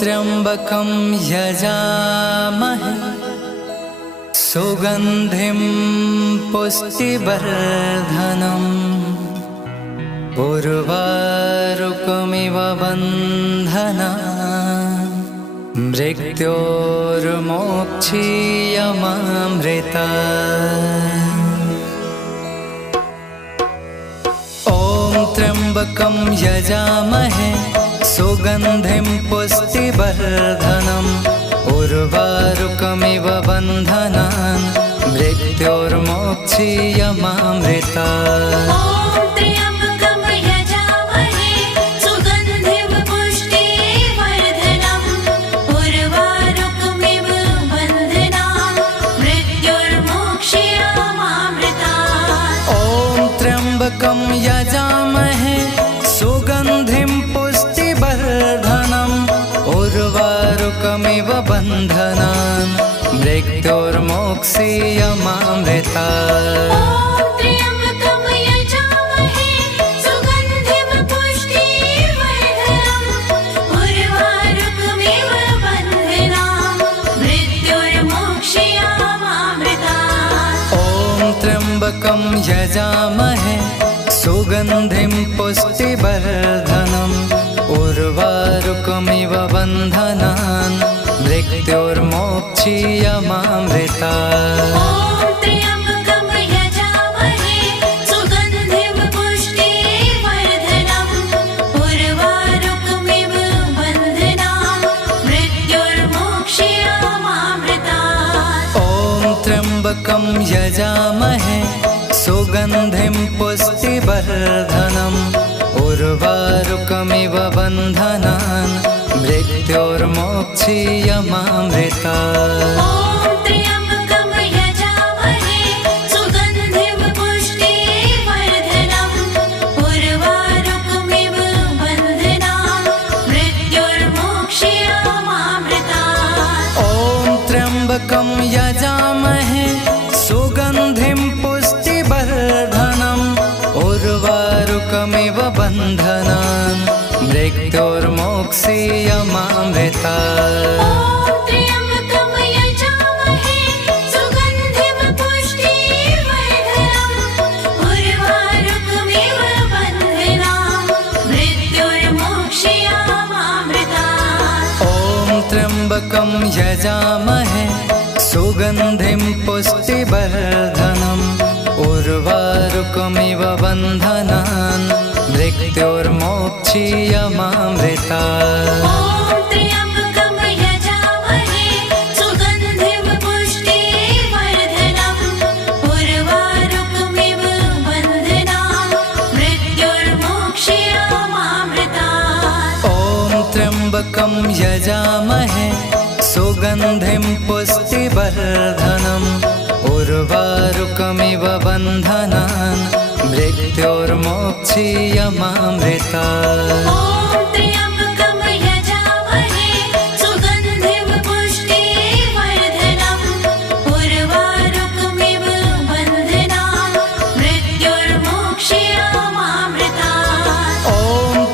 त्र्यंबकं यजामहे सुगंधिं पुष्टिवर्धनम् उर्वारुकमिव बन्धनान् मृत्योर्मोक्षीयमामृतात्। ॐ त्र्यंबकं यजामहे सुगंधिं पुष्टिवर्धनम् उर्वारुकमिव बन्धनान् मृत्योर्मोक्षीयमामृतात्। त्र्यंबकं यजामहे सुगंधिं पुष्टिवर्धनम् उर्वारुकमिव बन्धनान् मृत्योर्मोक्षीयमामृतात्। त्र्यंबकं यजामहे सुगंधिं पुष्टिवर्धनम् उर्वारुकमिव बन्धनान् मृत्योर्मोक्षीयमामृतात्। त्र्यंबकं यजामहे सुगंधिं पुष्टिवर्धनम् उर्वारुकमिव बन्धनान् मृत्योर्मोक्षीयमामृतात्। त्र्यंबकं यजामहे सुगंधिं पुष्टिवर्धनम् उर्वारुकमिव बन्धनान् मृत्योर्मोक्षीयमामृतात्। त्र्यंबकं यजामहे सुगंधिं पुष्टिवर्धनम् उर्वारुकमिव बन्धनान् मृत्योर्मोक्षीयमामृतात्। त्र्यंबकं यजामहे सुगंधिं पुष्टिवर्धनम् उर्वारुकमिव बन्धनान् मृत्योर्मोक्षीयमामृतात्।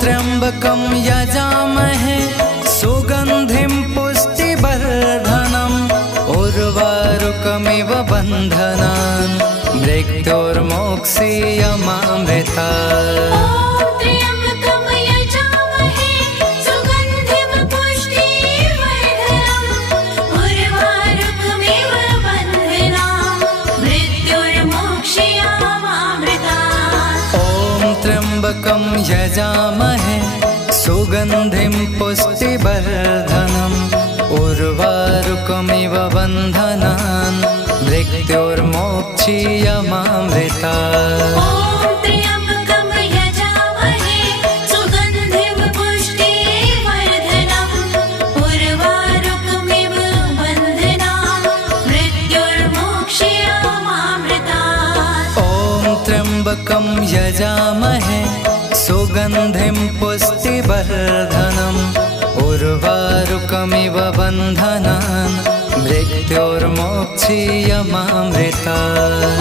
त्र्यंबकं यजामहे सुगंधिं पुष्टिवर्धनम् उर्वारुकमिव बन्धनान् मृत्योर्मोक्षीयमामृतात्। त्र्यंबकं यजामहे सुगंधिं पुष्टिवर्धनम् उर्वारुकमिव बन्धनान् मृत्योर्मोक्षीयमामृतात्। त्र्यंबकं यजामहे सुगंधिं पुष्टिवर्धनम् उर्वारुकमिव बन्धनान् मृत्योर्मोक्षीयमामृतात्।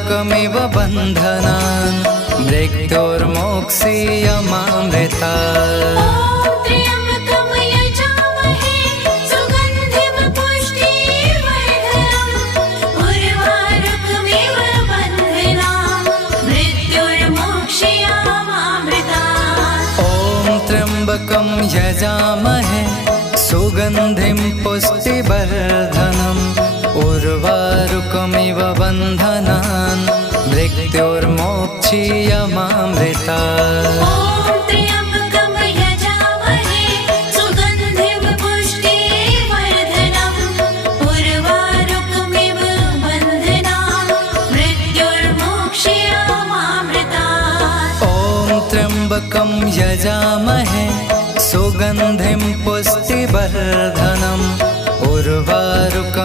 उर्वारुकमिव बन्धनान् मृत्युर्मोक्षीयमामृतात्। त्र्यम्बकं यजामहे सुगन्धिं पुष्टिवर्धनम् उर्वारुकमिव बन्धनान् मृत्युर्मोक्षीयमामृतात्। त्र्यम्बकं यजामहे सुगन्धिं पुष्टिवर्धनम् उर्वारुकमिव बन्धनान् मृत्युर्मोक्षीयमामृतात्। त्र्यम्बकं यजामहे सुगन्धिं पुष्टिवर्धनम् उर्वारुकमिव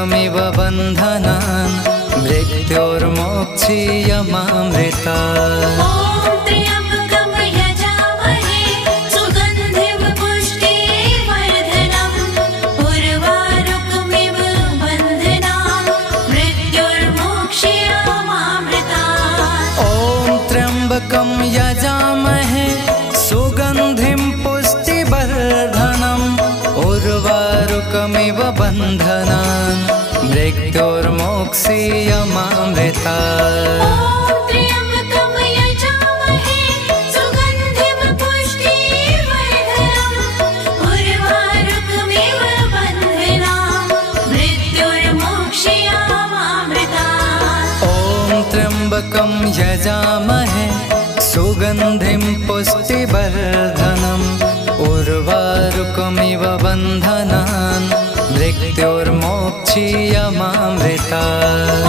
बन्धनान् मृत्युर्मोक्षीयमामृतात्। त्र्यम्बकं यजामहे सुगन्धिं पुष्टिवर्धनम् उर्वारुकमिव बन्धनान् मृत्युर्मोक्षीयमामृतात्। त्र्यम्बकं यजामहे सुगन्धिं पुष्टिवर्धनम् उर्वारुकमिव बन्धनान् मृत्युर्मोक्षीयमामृतात्।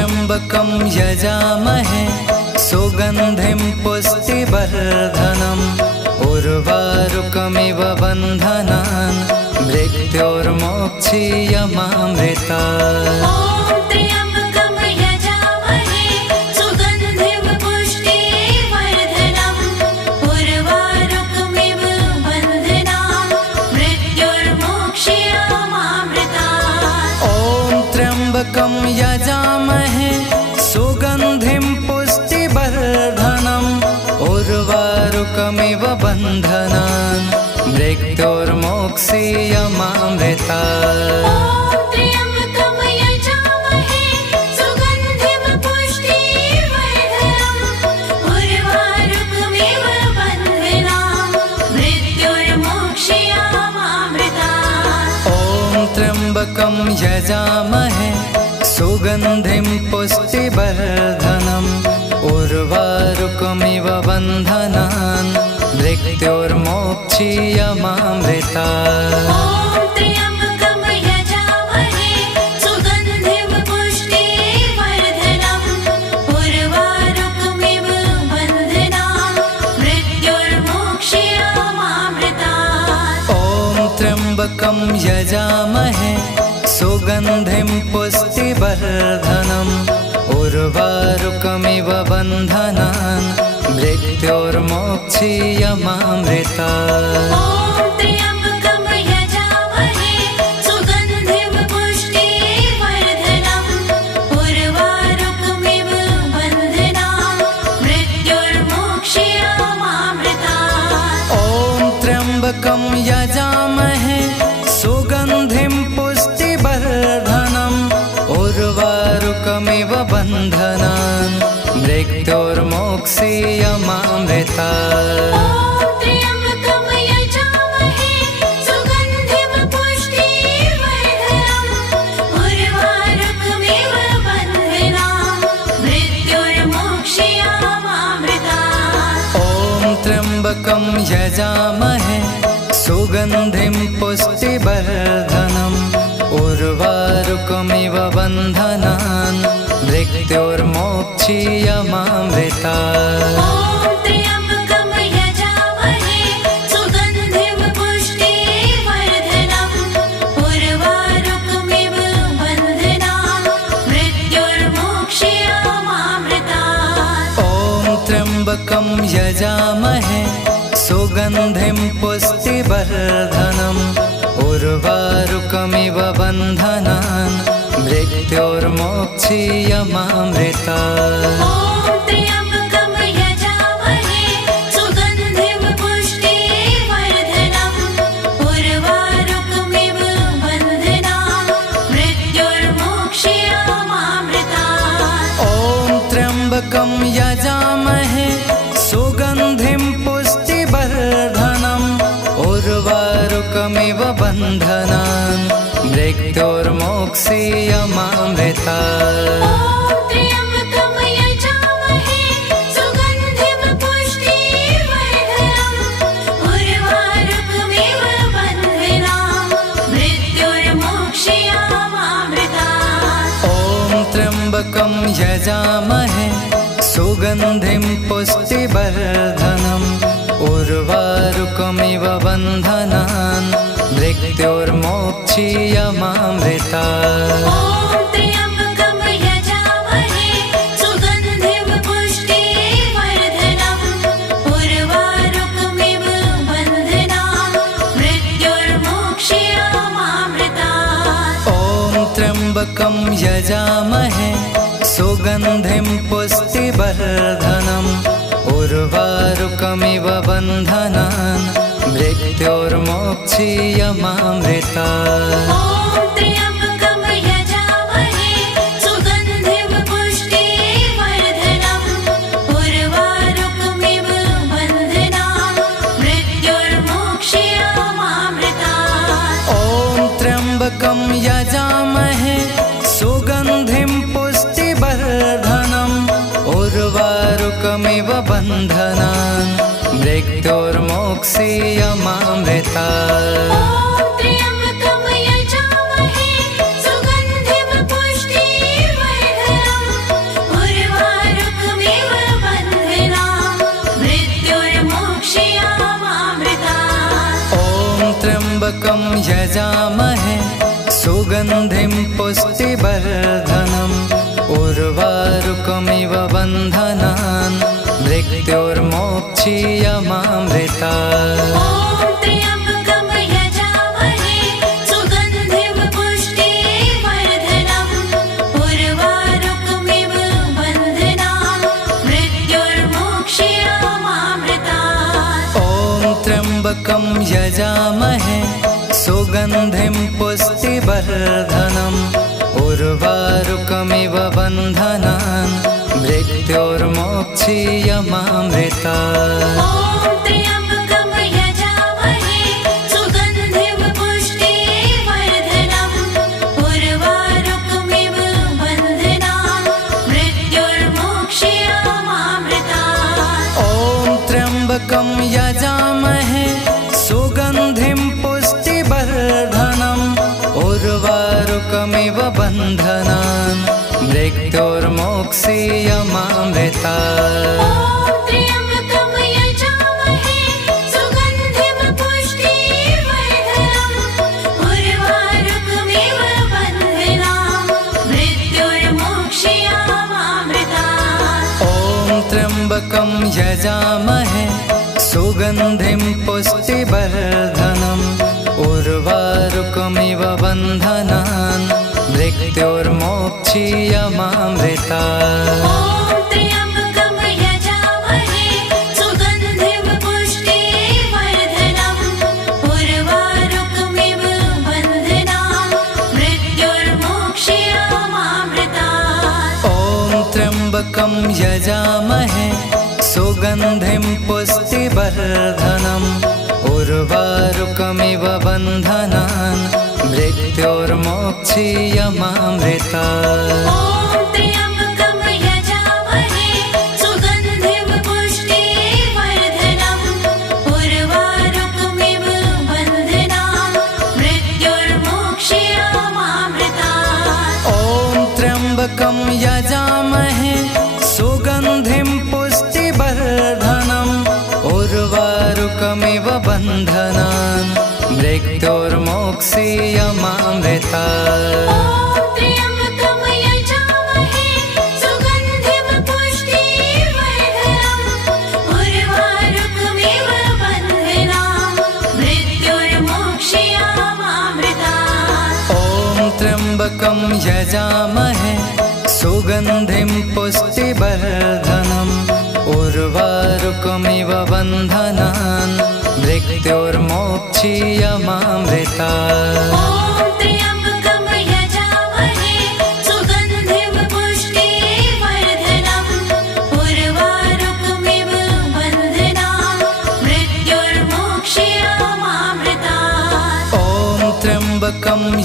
त्र्यम्बकं यजामहे सुगन्धिं पुष्टिवर्धनम् उर्वारुकमिव बन्धनान् मृत्युर्मोक्षीयमामृतात्। त्र्यम्बकं यजामहे सुगन्धिं पुष्टिवर्धनम् उर्वारुकमिव बन्धनान् मृत्युर्मोक्षीयमामृतात्। त्र्यम्बकं यजामहे सुगन्धिं पुष्टिवर्धनम् उर्वारुकमिव बन्धनान् मृत्युर्मोक्षीयमामृतात्। त्र्यम्बकं यजामहे सुगन्धिं पुष्टिवर्धनम् उर्वारुकमिव बन्धनान् मृत्युर्मोक्षीयमामृतात्। त्र्यम्बकं यजामहे सुगन्धिं पुष्टिवर्धनम् उर्वारुकमिव बन्धनान् मृत्युर्मोक्षीयमामृतात्। त्र्यम्बकं यजामहे सुगन्धिं पुष्टिवर्धनम् उर्वारुकमिव बन्धनान् मृत्योर्मोक्षीयमामृतात्। त्र्यम्बकं यजामहे सुगन्धिं पुष्टिवर्धनम् उर्वारुकमिव बन्धनान् मृत्योर्मोक्षीयमामृतात्। त्र्यम्बकं यजामहे सुगन्धिं पुष्टिवर्धनम् उर्वारुकमिव बन्धनान् मृत्योर्मोक्षीयमामृतात्। त्र्यम्बकं यजामहे सुगन्धिं पुष्टिवर्धनम् उर्वारुकमिव बन्धनान् मृत्योर्मोक्षीयमामृतात्। त्र्यम्बकं यजामहे सुगन्धिं पुष्टिवर्धनम् उर्वारुकमिव बन्धनान् मृत्योर्मोक्षीयमामृतात्। त्र्यम्बकं यजामहे सुगन्धिं पुष्टिवर्धनम् उर्वारुकमिव बन्धनान् मृत्योर्मोक्षीयमामृतात्। त्र्यम्बकं यजामहे सुगन्धिं पुष्टिवर्धनम् उर्वारुकमिव बन्धनान् मृत्योर्मोक्षीयमामृतात्। त्र्यम्बकं यजामहे सुगन्धिं पुष्टिवर्धनम् उर्वारुकमिव बन्धनान् मृत्योर्मोक्षीयमामृतात्। त्र्यम्बकं यजामहे सुगन्धिं पुष्टिवर्धनम् उर्वारुकमिव बन्धनान् मृत्योर्मोक्षीयमामृतात्। त्र्यम्बकं यजामहे सुगन्धिं पुष्टिवर्धनम् उर्वारुकमिव बन्धनान् मृत्योर्मोक्षीयमामृतात्। त्र्यम्बकं यजामहे सुगन्धिं पुष्टिवर्धनम् उर्वारुकमिव बन्धनान् मृत्योर्मोक्षीयमामृतात्। यजामहे सुगन्धिं पुष्टिवर्धनम् उर्वारुकमिव बन्धनान् मृत्योर्मोक्षीयमामृतात्। त्र्यम्बकं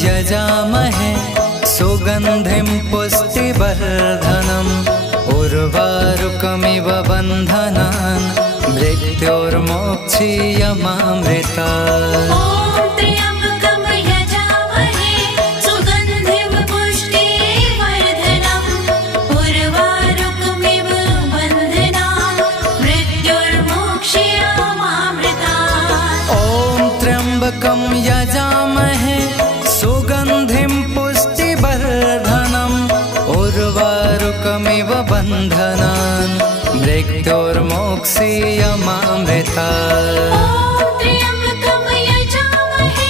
यजामहे सुगन्धिं पुष्टिवर्धनम् उर्वारुकमिव बन्धनान् मृत्योर्मोक्षीयमामृतात्। त्र्यम्बकं यजामहे सुगन्धिं पुष्टिवर्धनम् उर्वारुकमिव बन्धनान् मृत्योर्मोक्षीयमामृतात्। त्र्यम्बकं यजामहे सुगन्धिं पुष्टिवर्धनम् उर्वारुकमिव बन्धनान् मृत्योर्मोक्षीयमामृतात्।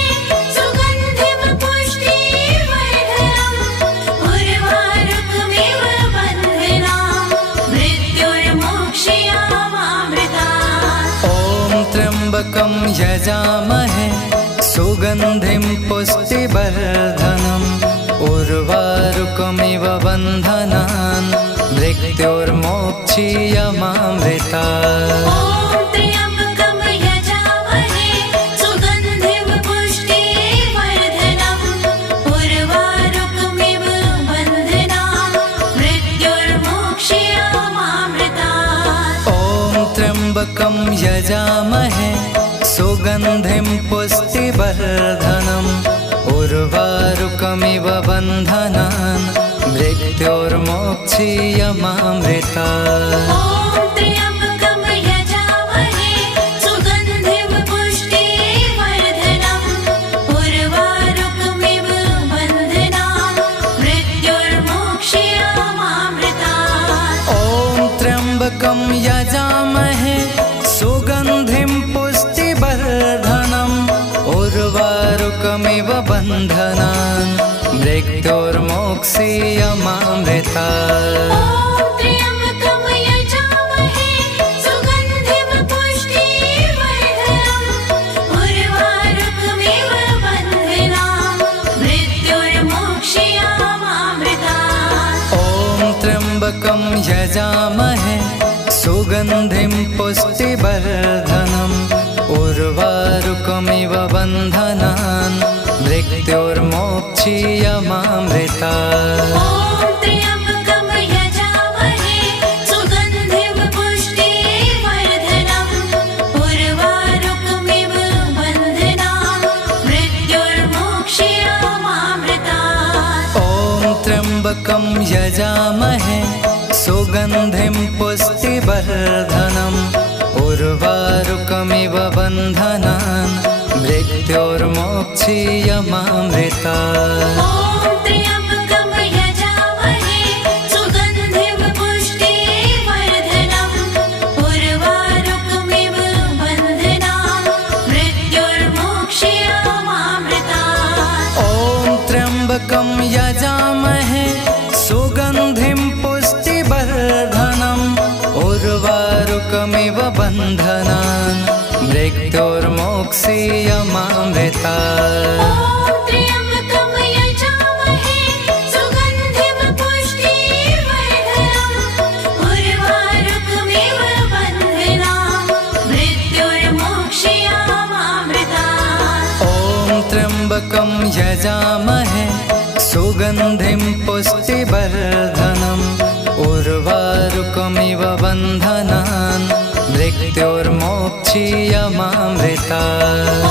त्र्यम्बकं यजामहे सुगन्धिं पुष्टिवर्धनम् उर्वारुकमिव बन्धनान् मृत्योर्मोक्षीयमामृतात्। त्र्यम्बकं यजामहे सुगन्धिं पुष्टिवर्धनम् उर्वारुकमिव बन्धनान् मृत्योर्मोक्षीयमामृतात्। त्र्यम्बकं यजामहे सुगन्धिं पुष्टिवर्धनम् उर्वारुकमिव बन्धनान् मृत्योर्मोक्षीयमामृतात्। त्र्यम्बकं यजामहे सुगन्धिं पुष्टिवर्धनम् उर्वारुकमिव बन्धनान् मृत्योर्मोक्षीयमामृतात्। त्र्यम्बकं यजामहे सुगन्धिं पुष्टिवर्धनम् उर्वारुकमिव बन्धनान् मृत्योर्मोक्षीयमामृतात्। त्र्यम्बकं यजामहे सुगन्धिं पुष्टिवर्धनम् उर्वारुकमिव बन्धनान् मृत्योर्मोक्षीयमामृतात्।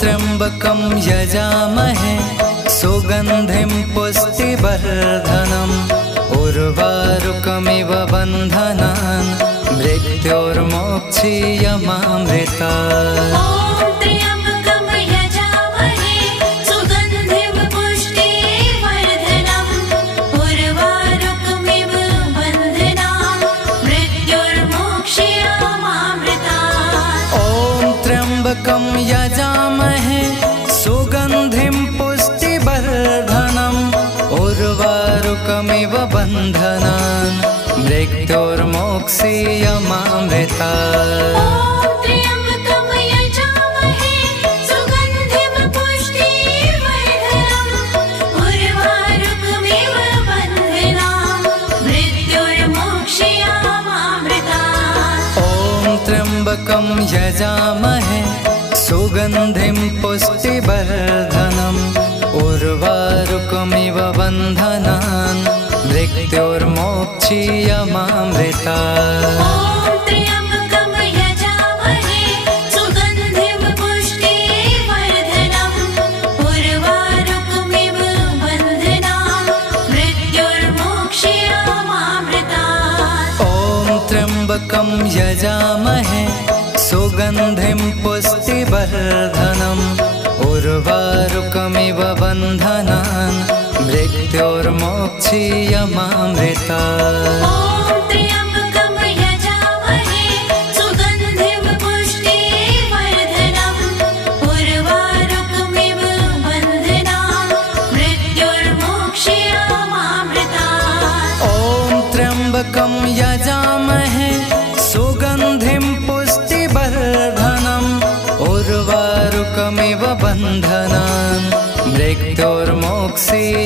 त्र्यम्बकं यजामहे सुगन्धिं पुष्टिवर्धनम् उर्वारुकमिव बन्धनान् मृत्योर्मोक्षीयमामृतात्। उर्वारुकमिव बन्धनान् मृत्योर्मोक्षीयमामृतात्। त्र्यम्बकं यजामहे सुगन्धिं पुष्टिवर्धनम् उर्वारुकमिव बन्धनान् मृत्योर्मोक्षीयमामृतात्। त्र्यम्बकं यजामहे सुगन्धिं पुष्टिवर्धनम् उर्वारुकमिव बन्धनान् मृत्योर्मोक्षीयमामृतात्। त्र्यम्बकं यजामहे सुगन्धिं पुष्टिवर्धनम् उर्वारुकमिव बन्धनान् मृत्योर्मोक्षीयमामृतात्। त्र्यम्बकं यजामहे सुगन्धिं पुष्टिवर्धनम् उर्वारुकमिव बन्धनान् मृत्योर्मोक्षीयमामृतात्।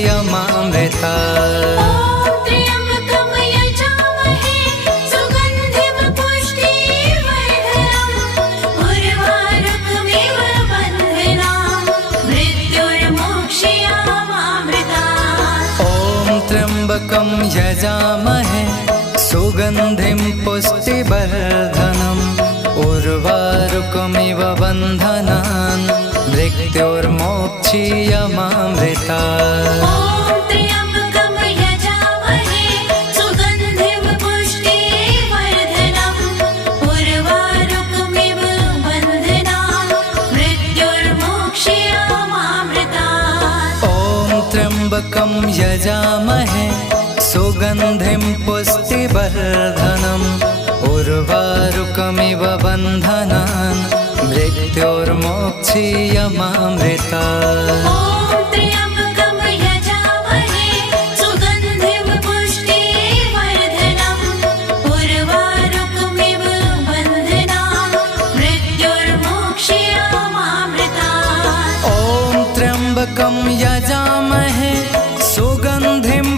त्र्यम्बकं यजामहे सुगन्धिं पुष्टिवर्धनम् उर्वारुकमिव बन्धनान् मृत्योर्मोक्षीयमामृतात्। त्र्यम्बकं यजामहे सुगन्धिं पुष्टिवर्धनम् उर्वारुकमिव बन्धनान् मृत्योर्मोक्षीयमामृतात्। त्र्यम्बकं यजामहे सुगन्धिं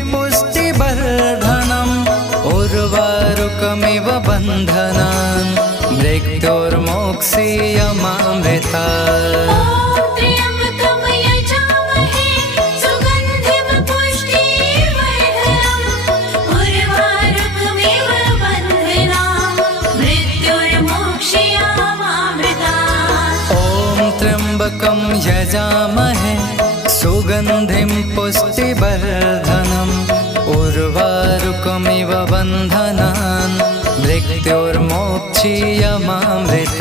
पुष्टिवर्धनम् उर्वारुकमिव बन्धनान् मृत्योर्मोक्षीयमामृतात्।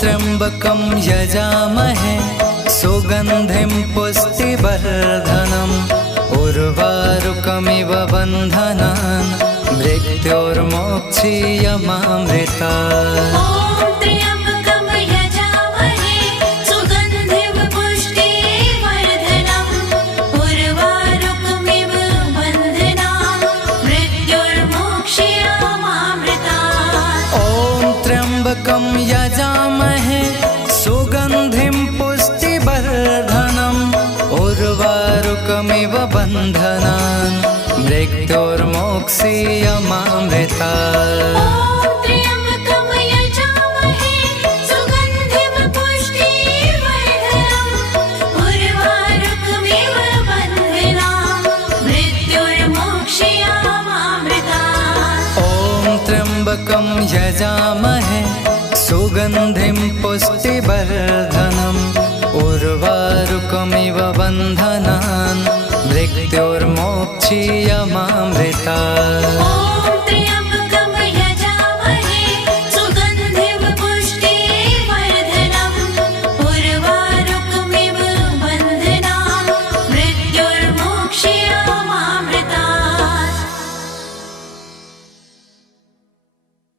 त्र्यम्बकं यजामहे सुगन्धिं पुष्टिवर्धनम् उर्वारुकमिव बन्धनान् मृत्योर्मोक्षीयमामृतात्। त्र्यम्बकं यजामहे सुगन्धिं पुष्टिवर्धनम् उर्वारुकमिव बन्धनान् मृत्योर्मोक्षीयमामृतात्। त्र्यम्बकं यजामहे सुगन्धिं पुष्टिवर्धनम् उर्वारुकमिव बन्धनान् मृत्योर्मोक्षीयमामृतात्।